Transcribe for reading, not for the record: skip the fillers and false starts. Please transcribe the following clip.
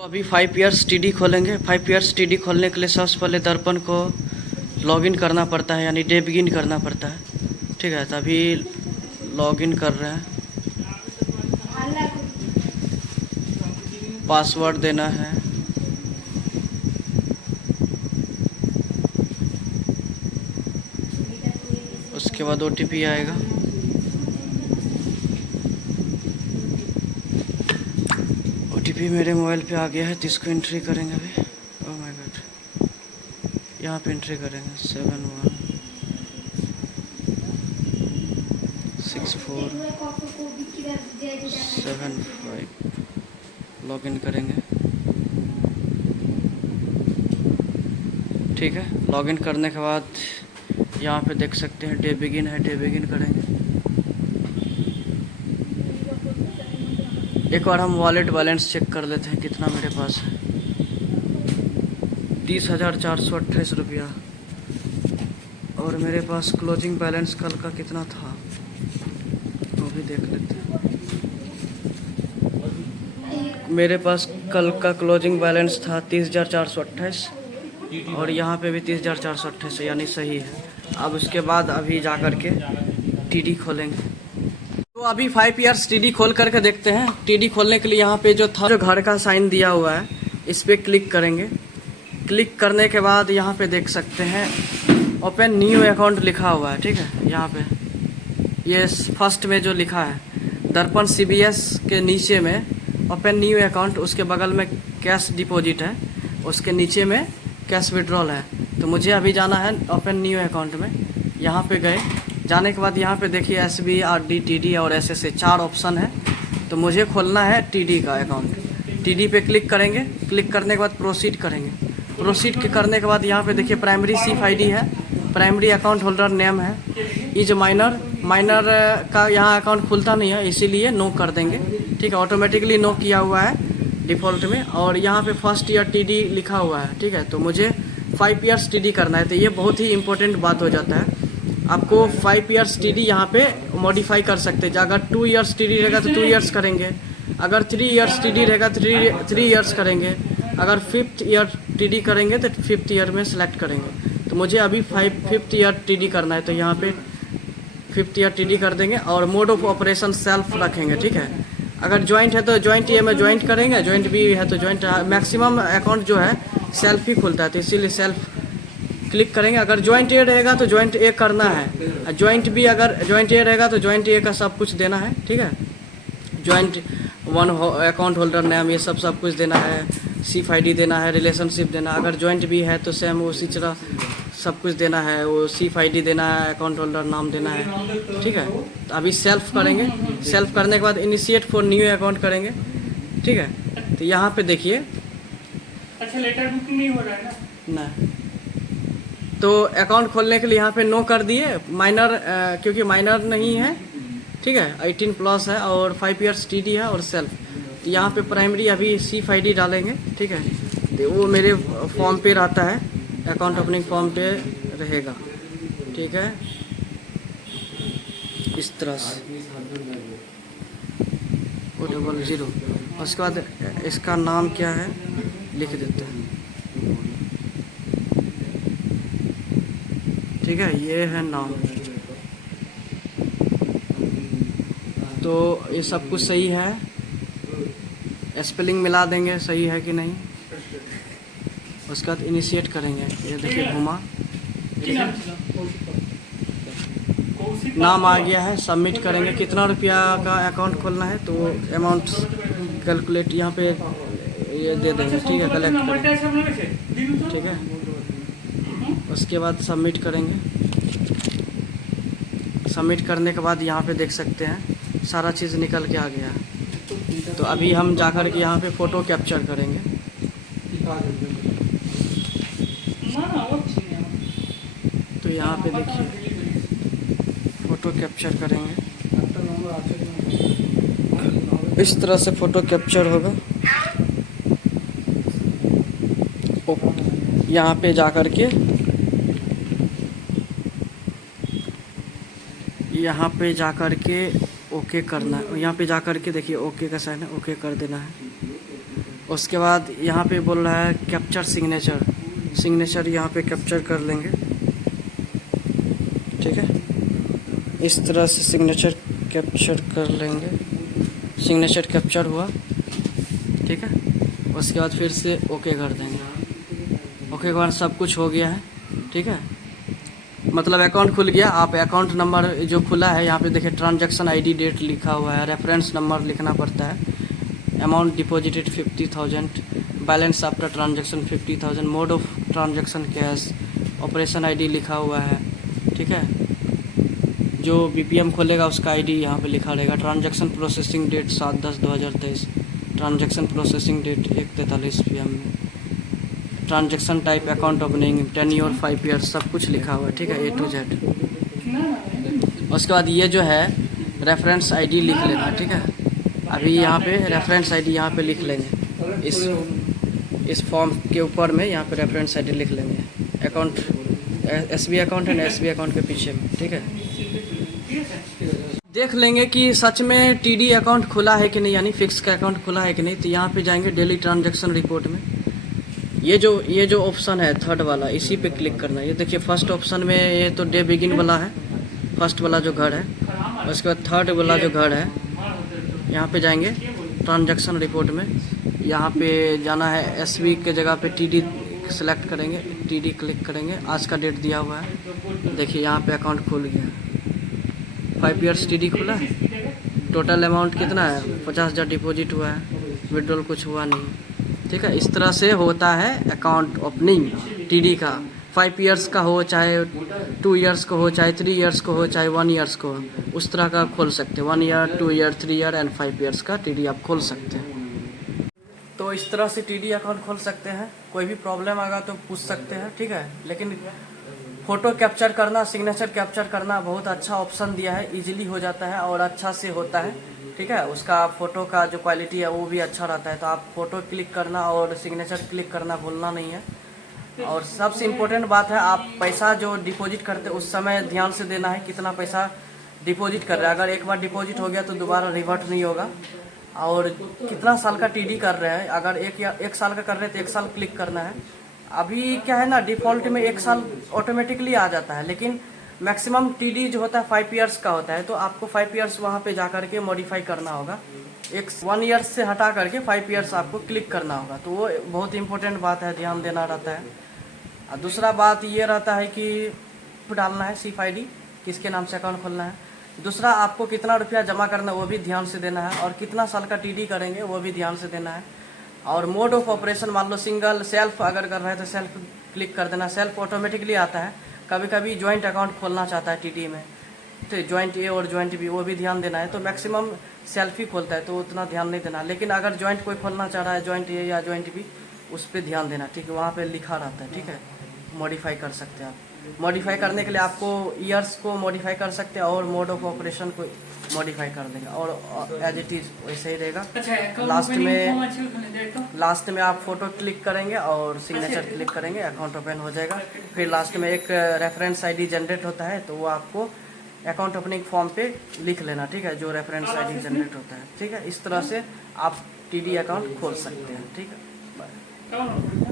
तो अभी 5 years TD खोलेंगे। 5 ईयर्स टीडी खोलने के लिए सबसे पहले दर्पण को लॉगिन करना पड़ता है, यानी डे बिगिन करना पड़ता है। ठीक है, तो अभी लॉगिन कर रहे हैं। पासवर्ड देना है। उसके बाद OTP आएगा। OTP मेरे मोबाइल पे आ गया है, तो इसको एंट्री करेंगे अभी। ओह माय गॉड, यहाँ पे एंट्री करेंगे 716475। लॉगिन करेंगे। ठीक है, लॉगिन करने के बाद यहाँ पे देख सकते हैं डे बिगिन है, डे बिगिन करेंगे। एक बार हम वॉलेट बैलेंस चेक कर लेते हैं कितना मेरे पास है। 30,428 रुपया। और मेरे पास क्लोजिंग बैलेंस कल का कितना था वो भी देख लेते हैं। मेरे पास कल का क्लोजिंग बैलेंस था 30,428 और यहाँ पे भी 30,428 है, यानी सही है। अब उसके बाद अभी जा कर के टीडी खोलेंगे। तो अभी 5 ईयर्स टीडी खोल करके देखते हैं। टीडी खोलने के लिए यहाँ पे जो था, जो घर का साइन दिया हुआ है, इस पर क्लिक करेंगे। क्लिक करने के बाद यहाँ पे देख सकते हैं ओपन न्यू अकाउंट लिखा हुआ है। ठीक है, यहाँ पे ये फर्स्ट में जो लिखा है दर्पण CBS के नीचे में ओपन न्यू अकाउंट, उसके बगल में कैश डिपॉजिट है, उसके नीचे में कैश विड्रॉल है। तो मुझे अभी जाना है ओपन न्यू अकाउंट में। यहाँ पे गए, जाने के बाद यहाँ पे देखिए SB, RD, TD और SSA 4 ऑप्शन है। तो मुझे खोलना है TD का अकाउंट। TD पे क्लिक करेंगे। क्लिक करने के बाद प्रोसीड करेंगे। प्रोसीड करने के बाद यहाँ पे देखिए प्राइमरी SIF ID है, प्राइमरी अकाउंट होल्डर नेम है, इज माइनर। माइनर का यहाँ अकाउंट खुलता नहीं है, इसीलिए नो कर देंगे। ठीक है, ऑटोमेटिकली नो किया हुआ है डिफ़ॉल्ट में। और यहाँ पे फर्स्ट ईयर TD लिखा हुआ है। ठीक है, तो मुझे 5 ईयर्स TD करना है। तो ये बहुत ही इंपॉर्टेंट बात हो जाता है। आपको 5 ईयर्स TD यहाँ पे मॉडिफाई कर सकते हैं। अगर 2 ईयर्स TD रहेगा तो 2 ईयर्स करेंगे, अगर 3 ईयर्स TD रहेगा तो 3 ईयर्स करेंगे, अगर 5th ईयर TD करेंगे तो 5th ईयर में सेलेक्ट करेंगे। तो मुझे अभी 5th ईयर TD करना है, तो यहाँ पे 5th ईयर TD कर देंगे और मोड ऑफ ऑपरेशन सेल्फ रखेंगे। ठीक है, अगर जॉइंट है तो जॉइंट ये में जॉइंट करेंगे, जॉइंट भी है तो जॉइंट। मैक्सिमम अकाउंट जो है सेल्फ ही खुलता है, तो इसीलिए सेल्फ क्लिक करेंगे। अगर जॉइंट ए रहेगा तो जॉइंट ए करना है, जॉइंट भी अगर जॉइंट ए रहेगा तो जॉइंट ए का सब कुछ देना है। ठीक है, joint one account holder name, ये सब कुछ देना है, SIF ID देना है, रिलेशनशिप देना है। अगर जॉइंट भी है तो सेम उसी तरह सब कुछ देना है, वो SIF ID देना है, अकाउंट होल्डर नाम देना है। ठीक है, तो अभी सेल्फ करेंगे। सेल्फ करने के बाद इनिशिएट फॉर न्यू अकाउंट करेंगे। ठीक है, तो यहाँ पे देखिए, अच्छा लेटर बुकिंग नहीं हो रहा है ना? तो अकाउंट खोलने के लिए यहाँ पे नो कर दिए। माइनर क्योंकि माइनर नहीं है। ठीक है, 18 प्लस है और 5 ईयर्स TD है और सेल्फ। तो यहाँ पे प्राइमरी अभी SIF ID डालेंगे। ठीक है, तो वो मेरे फॉर्म पे रहता है, अकाउंट ओपनिंग फॉर्म पे रहेगा। ठीक है, इस तरह से 000। उसके बाद इसका नाम क्या है लिख देते हैं। ठीक है, ये है नाम। तो ये सब कुछ सही है, स्पेलिंग मिला देंगे सही है कि नहीं। उसके बाद इनिशिएट करेंगे, ये देखिए घुमा। ठीक है, नाम आ गया है, सबमिट करेंगे। कितना रुपया का अकाउंट खोलना है तो अमाउंट कैलकुलेट यहाँ पे ये दे देंगे। ठीक है, कलेक्ट करेंगे। ठीक है, उसके बाद सबमिट करेंगे। सबमिट करने के बाद यहाँ पे देख सकते हैं सारा चीज़ निकल के आ गया है। तो अभी हम जाकर के यहाँ पे फ़ोटो कैप्चर करेंगे। तो यहाँ पे देखिए फ़ोटो कैप्चर करेंगे, इस तरह से फ़ोटो कैप्चर होगा। यहाँ पे जाकर के ओके करना है। यहाँ पे जाकर के देखिए ओके का साइन है, ओके कर देना है। उसके बाद यहाँ पे बोल रहा है कैप्चर सिग्नेचर यहाँ पे कैप्चर कर लेंगे, ठीक है। इस तरह से सिग्नेचर कैप्चर कर लेंगे, सिग्नेचर कैप्चर हुआ, ठीक है। उसके बाद फिर से ओके कर देंगे। ओके के बाद सब कुछ हो गया है, ठीक है। मतलब अकाउंट खुल गया। आप अकाउंट नंबर जो खुला है यहाँ पे देखिए, ट्रांजैक्शन आईडी, डेट लिखा हुआ है, रेफरेंस नंबर लिखना पड़ता है, amount deposited 50,000, balance after transaction 50,000, mode of transaction cash, operation ID लिखा हुआ है, ठीक है। जो बीपीएम खोलेगा उसका आईडी यहाँ पे लिखा रहेगा। Transaction processing date 7/10/2023, transaction processing date 1:43 PM में, transaction type account opening, tenure 5 year, सब कुछ लिखा हुआ है, ठीक है, A to Z। उसके बाद ये जो है रेफरेंस आईडी लिख लेना, ठीक है। अभी यहाँ पे रेफरेंस आईडी यहाँ पे लिख लेंगे, इस फॉर्म के ऊपर में यहाँ पे रेफरेंस आईडी लिख लेंगे। अकाउंट SBI अकाउंट है ना, SBI अकाउंट के पीछे में, ठीक है। देख लेंगे कि सच में TD अकाउंट खुला है कि नहीं, यानी फिक्स का अकाउंट खुला है कि नहीं। तो यहाँ पे जाएंगे डेली ट्रांजैक्शन रिपोर्ट में, ये जो ऑप्शन है थर्ड वाला, इसी पे क्लिक करना है। ये देखिए फर्स्ट ऑप्शन में ये तो डे बिगिन वाला है, फर्स्ट वाला जो घर है। उसके बाद थर्ड वाला जो घर है, यहाँ पे जाएंगे ट्रांजैक्शन रिपोर्ट में, यहाँ पे जाना है SB के जगह पे TD सेलेक्ट करेंगे, TD क्लिक करेंगे, आज का डेट दिया हुआ है। देखिए यहाँ पे अकाउंट खुल गया, 5 ईयर्स TD खुला है। टोटल अमाउंट कितना है, 50,000 डिपॉजिट हुआ है, विड्रॉल कुछ हुआ नहीं, ठीक है। इस तरह से होता है अकाउंट ओपनिंग TD का। 5 ईयर्स का हो, चाहे 2 ईयर्स का हो, चाहे 3 ईयर्स का हो, चाहे 1 ईयर्स का हो, उस तरह का खोल सकते हैं। 1 year, 2 year, 3 year and 5 years का TD आप खोल सकते हैं। तो इस तरह से TD अकाउंट खोल सकते हैं। कोई भी प्रॉब्लम आएगा तो पूछ सकते हैं, ठीक है। लेकिन फ़ोटो कैप्चर करना, सिग्नेचर कैप्चर करना बहुत अच्छा ऑप्शन दिया है, इजीली हो जाता है और अच्छा से होता है, ठीक है। उसका फ़ोटो का जो क्वालिटी है वो भी अच्छा रहता है। तो आप फ़ोटो क्लिक करना और सिग्नेचर क्लिक करना भूलना नहीं है। और सबसे इम्पोर्टेंट बात है, आप पैसा जो डिपॉजिट करते हैं उस समय ध्यान से देना है कितना पैसा डिपॉजिट कर रहे हैं। अगर एक बार डिपॉजिट हो गया तो दोबारा रिवर्ट नहीं होगा। और कितना साल का TD कर रहे हैं, अगर एक साल का कर रहे हैं तो 1 साल क्लिक करना है। अभी क्या है ना, डिफ़ॉल्ट में 1 साल ऑटोमेटिकली आ जाता है, लेकिन मैक्सिमम TD जो होता है 5 ईयर्स का होता है। तो आपको 5 ईयर्स वहाँ पे जा करके मॉडिफाई करना होगा। 1 ईयर से हटा करके 5 ईयर्स आपको क्लिक करना होगा। तो वो बहुत इंपॉर्टेंट बात है, ध्यान देना रहता है। और दूसरा बात ये रहता है कि डालना है SIF ID, किसके नाम से अकाउंट खोलना है। दूसरा, आपको कितना रुपया जमा करना है वो भी ध्यान से देना है, और कितना साल का TD करेंगे वो भी ध्यान से देना है। और मोड ऑफ ऑपरेशन, मान लो सिंगल, सेल्फ अगर कर रहे हैं तो सेल्फ क्लिक कर देना। सेल्फ ऑटोमेटिकली आता है। कभी कभी जॉइंट अकाउंट खोलना चाहता है TD में, तो जॉइंट A और जॉइंट B वो भी ध्यान देना है। तो मैक्सिमम सेल्फ ही खोलता है, तो उतना ध्यान नहीं देना। लेकिन अगर जॉइंट कोई खोलना चाह रहा है, जॉइंट A या जॉइंट B, उस पर ध्यान देना, ठीक है। वहाँ पे लिखा रहता है, ठीक है। मॉडिफाई कर सकते हैं आप। मॉडिफाई करने के लिए आपको ईयर्स को मॉडिफाई कर सकते हैं और मोड ऑफ ऑपरेशन को मॉडिफाई कर देंगे, और एज इट इज़ वैसे ही रहेगा। लास्ट में आप फोटो क्लिक करेंगे और सिग्नेचर क्लिक करेंगे, अकाउंट ओपन हो जाएगा। फिर लास्ट में एक रेफरेंस ID जनरेट होता है, तो वो आपको अकाउंट ओपनिंग फॉर्म पे लिख लेना, ठीक है, जो रेफरेंस ID जनरेट होता है, ठीक है। इस तरह से आप TD अकाउंट खोल सकते हैं, ठीक है।